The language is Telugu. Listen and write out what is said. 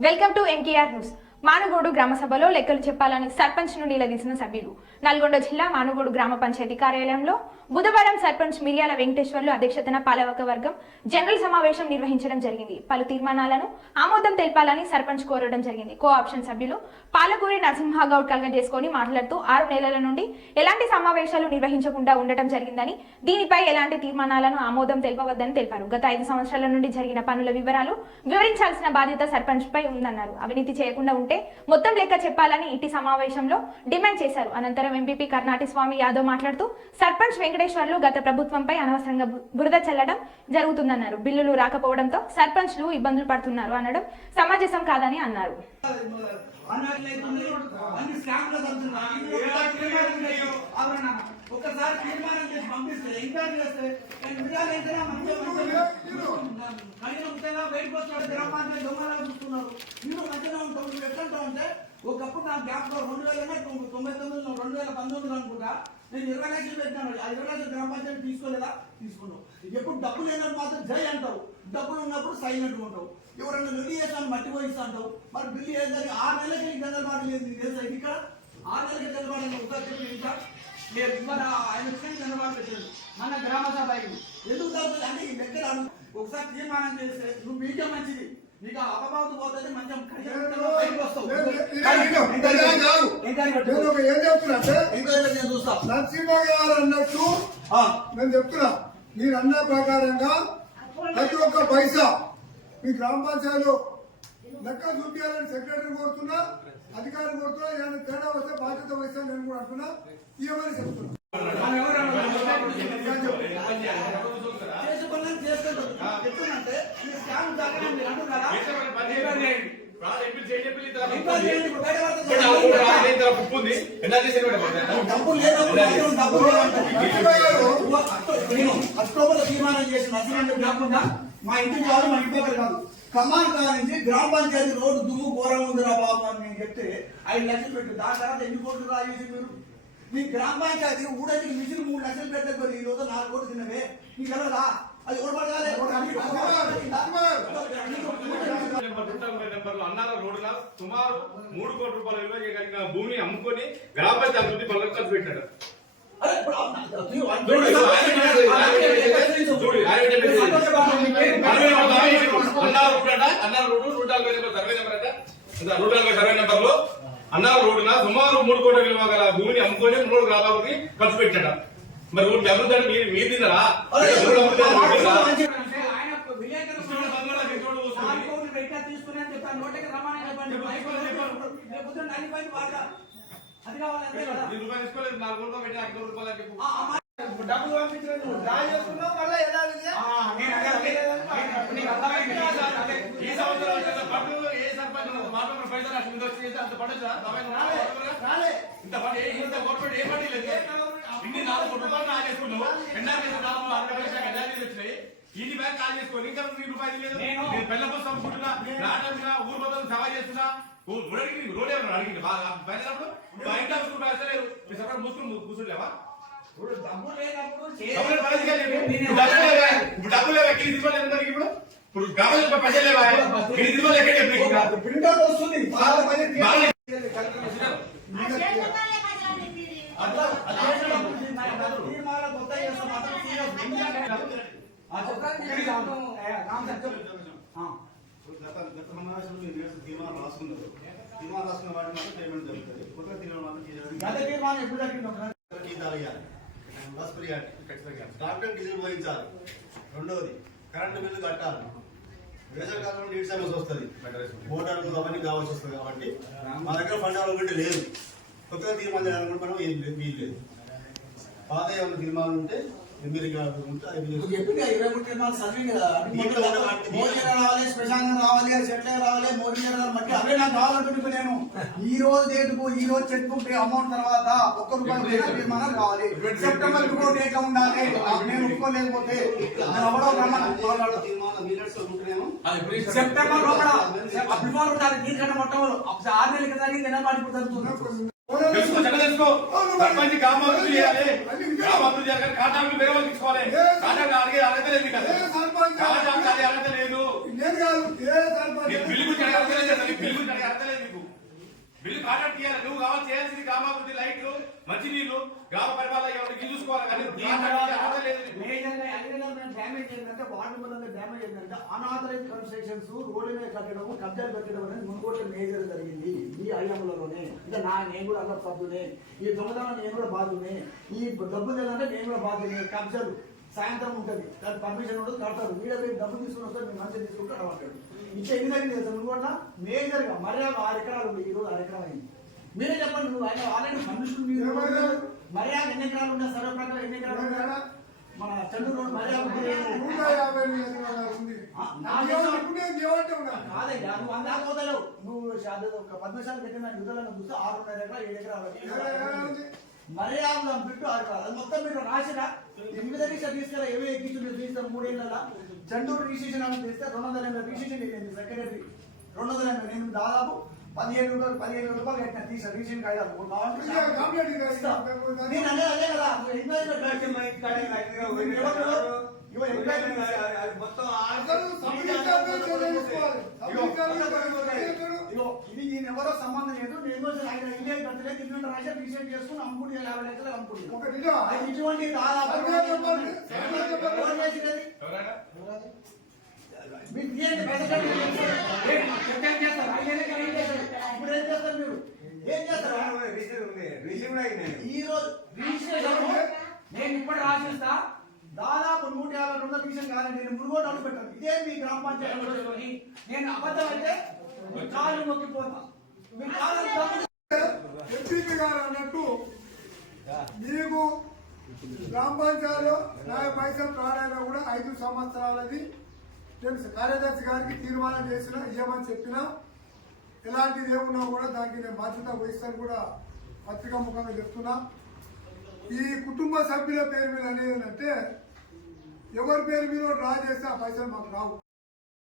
వెల్కమ్ టు ఎన్టీఆర్ న్యూస్ మానుగోడు గ్రామ సభలో లెక్కలు చెప్పాలని సర్పంచ్ నిలదీసిన సభ్యులు. నల్గొండ జిల్లా మానుగోడు గ్రామ పంచాయతీ కార్యాలయంలో బుధవారం సర్పంచ్ మిర్యాల వెంకటేశ్వర్లు అధ్యక్షతన పాలక వర్గం జనరల్ సమావేశం నిర్వహించడం జరిగింది. పలు తీర్మానాలను ఆమోదం తెలపాలని సర్పంచ్ కోరడం జరిగింది. కో ఆప్షన్ సభ్యులు పాలకూరి నరసింహగౌడ్ కలగజేసుకొని మాట్లాడుతూ ఆరు నెలల నుండి ఎలాంటి సమావేశాలు నిర్వహించకుండా ఉండటం జరిగిందని దీనిపై ఎలాంటి తీర్మానాలను ఆమోదం తెలపవద్దని తెలిపారు. గత ఐదు సంవత్సరాల నుండి జరిగిన పనుల వివరాలు వివరించాల్సిన బాధ్యత సర్పంచ్ పై ఉందన్నారు. అవినీతి చేయకుండా ఉంటే మొత్తం లెక్క చెప్పాలని ఇటీ సమావేశంలో డిమాండ్ చేశారు. అనంతరం ఎంపీపీ కర్ణాటి స్వామి యాదవ్ మాట్లాడుతూ సర్పంచ్ వెంకటేశ్వర్లు గత ప్రభుత్వంపై అనవసరంగా బురద చల్లడం జరుగుతుందన్నారు. బిల్లులు రాకపోవడంతో సర్పంచ్లు ఇబ్బందులు పడుతున్నారు అనడం సమంజసం కాదని అన్నారు. అన్ని స్కామ్లు తీర్మానం చేసి అవునా చేస్తే నేను విడుదల అయితేనే మంచిగా మంచిగా కడిగిన ముఖ్యంగా బయటకు వస్తున్నాడు గ్రామ దొంగలాగా చూస్తున్నారు మీరు మధ్యలో ఉంటాం నువ్వు ఎట్లా అంటే ఒకప్పుడు నా గ్యాప్ రెండు వేల తొంభై తొమ్మిది రెండు వేల పంతొమ్మిది అనుకుంటా నేను ఇరవై లక్షలు పెట్టినాను. ఆ ఇరవై లక్షలు గ్రామ పంచాయతీ తీసుకోలేదా? తీసుకున్నావు. ఎప్పుడు డబ్బులు లేనప్పుడు మాత్రం జై అంటావు. డబ్బులు ఉన్నప్పుడు సైలెంట్ ఉంటావు. ఎవరన్నా బిల్లు చేస్తాను మట్టి పోయిస్తా అంటావు. మరి బిల్లు ఏంటని ఆరు నెలలకి నీకు చంద్రబాబు లేదు నీకు తెలుసా? ఇక్కడ ఆరు నెలలకి చంద్రబాబు లేదు. ఒకసారి చెప్పి ఇంకా లేదు ఆయన వచ్చిన చంద్రబాబు పెట్టాడు మన గ్రామ సభ ఎందుకు తగ్గుతుంది అంటే ఈ దగ్గర. ఒకసారి తీర్మానం చేస్తే నువ్వు మీకే మంచిది. నీకు అపబాబు పోతుంది ఒక ఏం చెప్తున్నా నేను చూస్తా. నరసింహ గారు అన్నట్టు ఆ. నేను చెప్తున్నా. మీరు అన్న ప్రకారంగా ప్రతి ఒక్క పైసా మీ గ్రామ పంచాయతీలో లెక్క చూపించాలని సెక్రటరీ కోరుతున్నా. అధికారులు వహిస్తాను నేను కూడా అంటున్నా ఇవ్వమని చెప్తున్నా అక్టోబర్ తీర్మానం చేసిన కాకుండా మా ఇంటికి కాదు మా ఇంటి కాదు. కమాన్ నుంచి గ్రామ పంచాయతీ రోడ్డు దుమ్ము ఘోరంగా ఉందిరా బాబు అని నేను చెప్తే ఐదు లక్షలు పెట్టు దాని తర్వాత ఎన్ని కోట్లు రాయేసి మీరు మీ గ్రామ పంచాయతీ ఊడానికి మిషన్ మూడు లక్షలు పెట్టే ఈ రోజు నాలుగు కోట్లు తిన్నవే నీకు కదా అది ఓడబడగాలి నెంబర్లు అన్నార రోడ్డున సుమారు మూడు కోట్ల రూపాయల విలువ కలిగిన భూమిని అమ్ముకొని గ్రామ పంచాయతీ అభివృద్ధి పనులకు ఖర్చు పెట్టాడు చూడు, ఇది చూడు, ఆయన చెప్పేది. అరవై నాలుగు అరవై ఐదు. అన్నార రోడ్డు అంట, అన్నార రోడ్డు నూట నలభై నెంబర్ సర్వే నెంబర్ అంట ఇంకా నూట నలభై సర్వే నెంబర్లో అన్నార రోడ్డున సుమారు మూడు కోట్ల విలువ గల భూమిని అమ్ముకొని మూడు గ్రామాలకి ఖర్చు పెట్టాడు. మరి ఊరికి అభివృద్ధి మీరు మీరు తిన్నారా? ఊరు అభివృద్ధి అసలు ఇంత వచ్చి అంత పడొచ్చా ఇంత పని ఇంత గవర్నమెంట్ ఏ పని లేదు ఇన్ని నాలుగు కోట్ల రూపాయలు నా చేసుకున్నావు ఎన్ఆర్ చేసిన నాలుగు అరవై లక్షల ఎన్ఆర్ వచ్చినాయి ఇన్ని బ్యాంక్ కాల్ చేసుకొని ఇంకా నీ రూపాయలు లేదు నేను- నేను పెళ్ళ కోసం అమ్ముకుంటున్నా నాటంగా ఊరు మొత్తం సేవ చేస్తున్నా ఊరడికి రోడ్ ఏమన్నా అడిగింది బాగా బయలుదేరప్పుడు మా ఇంట్లో కూర్చుంటూ వేస్తలేరు మీ సపరేట్ మూసుకుని కూర్చుంటావా ఇప్పుడు డబ్బు లేనప్పుడు డబ్బులు డబ్బులు లేవా? ఇప్పుడు. ఇప్పుడు ఎక్కడ వస్తుంది. పని. గత గత సమావేశంలో మీరు చేసిన తీర్మానం రాసుకున్నారు. తీర్మానం రాసుకున్న వాటి మాత్రం పేమెంట్ జరుగుతుంది. కొత్త తీర్మానం మాత్రం చేయడానికి గత తీర్మానం ఎప్పుడు జరిగింది ఒకసారి? జీతాలు ఇవ్వాలి బస్ ప్రియారిటీ ట్రాక్టర్ డీజిల్ పోయించాలి. రెండవది కరెంటు బిల్లు కట్టాలి. వేసవికాలంలో నీటి సమస్య వస్తుంది. మోటార్లు అవన్నీ కావాల్సి వస్తుంది కాబట్టి మా దగ్గర ఫండ్ ఒకటి లేదు కొత్తగా తీర్మానం చేయాలనుకుంటే మనం ఏం లేదు వీలు లేదు. పాత ఏమైనా తీర్మానం ఉంటే చెప్పింది కదా, ఇరవై మూడు కదా. మోడీ గారు రావాలి రావాలి చెట్లే రావాలి మోడీ గారు రావాలి. మట్టి అవే నాకు కావాలంటుంది ఇప్పుడు నేను. ఈ రోజు డేటుకు ఈ రోజు చెక్ బుక్ అమౌంట్ తర్వాత ఒక్క రూపాయి పైన తీర్మానం కావాలి సెప్టెంబర్కు డేట్లో ఉండాలి. నేను ఒప్పుకోలేకపోతే నేను ఎవడో రమ్మను తీర్మానం మినిట్స్ ఉంటేనేమో సెప్టెంబర్ లోపల బిఫోర్ ఉండాలి దీనికంటే ఆరు నెలల జరిగింది ఎన్నో ఇప్పుడు జరుగుతుంది? తెలుసుకో చేయాలి. అభివృద్ధి జరగదు కాటాకు వేరే తీసుకోవాలి. బిల్లు నువ్వు కావాలి చేయాల్సింది గ్రామాభివృద్ధి లైట్లు మంచినీళ్ళు గ్రామ పరిపాలన ఎవరికి చూసుకోవాలి. కానీ డ్యామేజ్ ఏంటంటే వాటర్ మూలంగా డ్యామేజ్ ఏంటంటే అనాథరైజ్ కన్స్ట్రక్షన్స్ రోడ్డు మీద కట్టడం కబ్జాలు పెట్టడం అనేది మునుగోడు మేజర్ జరిగింది. ఈ ఐఎంలలోనే. ఇంకా నా నేను కూడా అన్న సభ్యునే ఈ దొంగతనం నేను కూడా బాధ్యునే ఈ డబ్బులు లేదంటే నేను కూడా బాధ్యునే కబ్జాలు. సాయంత్రం ఉంటుంది. దానికి పర్మిషన్ ఉండదు కడతారు. మీరు డబ్బు తీసుకుని వస్తే మీరు మంచిగా తీసుకుంటారు అన్నమాట ఇచ్చే ఎన్ని జరిగింది తెలుసా మునుగోడ మేజర్గా మర్యాద ఆరు ఎకరాలు ఉంది ఈ రోజు ఆరు ఎకరాలు అయింది. మీరే చెప్పండి నువ్వు. ఆయన ఆల్రెడీ మనుషులు మీరు? మర్యాద ఎన్ని ఎకరాలు ఉన్నాయి సర్వ ప్రకారం ఎన్ని ఎకరాలు ఉన్నాయి మన రోడ్ ఉంది. నూట యాభై ఉంది. కాదయ్యా నువ్వు అందా పోతావు. నువ్వు ఒక పద్మశాల పెట్టిన యుద్ధాలను చూస్తే ఆరున్నర ఎకరాలు ఏడు ఎకరాలు ఉంది. మర్యాద బిట్టు ఆరు ఎకరాలు అది మొత్తం మీరు రాసిరా? ఎనిమిది రిజిస్టర్ తీసుకురా ఏవో ఎక్కించు మీరు తీస్తాం మూడేళ్ళ చండూరు రిజిస్ట్రేషన్ అని తీస్తే రెండు వందల ఎనభై రిజిస్ట్రేషన్ సెక్రటరీ. రెండు వందల ఎనభై నేను దాదాపు పదిహేను రూపాయలు పదిహేను రూపాయలు కట్టిన తీసా రిజిస్ట్రేషన్ కాగితాలు ఇక కావాలంటే కంప్లీట్ ఇక ఇస్తా. ఇక నేను అనేది అదే కదా ఇది ఈయన ఎవరో సంబంధం లేదు నేను ఆయన ఇల్లు రాజా రీసెంట్ చేసుకుని అమ్ముకుంటే యాభై లక్షలు అమ్ముకుంటున్నాను ఇటువంటి ఇప్పుడు ఏం చేస్తారు మీరు ఏం ఈ రోజు నేను ఇప్పుడు రాసిస్తా దాదాపు నూట యాభై రెండు రిజిస్ట్రేషన్ కావాలి నేను మునుగోడు అడుగు పెట్టాను ఇదే మీ గ్రామ పంచాయతీ నేను అబద్ధం అయితే కాలు మొక్కిపోతా ఎంపీపీ గారు అన్నట్టు మీకు గ్రామ పంచాయతీలో నా పైసలు రాడైనా కూడా ఐదు సంవత్సరాలది తెలుసు. కార్యదర్శి గారికి తీర్మానం చేసిన ఇవ్వమని చెప్పిన ఎలాంటిది ఏమున్నా కూడా దానికి నేను బాధ్యత వహిస్తాను కూడా పత్రికా ముఖంగా చెప్తున్నా. ఈ కుటుంబ సభ్యుల పేరు మీద అనేది ఏంటంటే ఎవరి పేరు మీద డ్రా చేస్తే ఆ పైసలు మాకు రావు.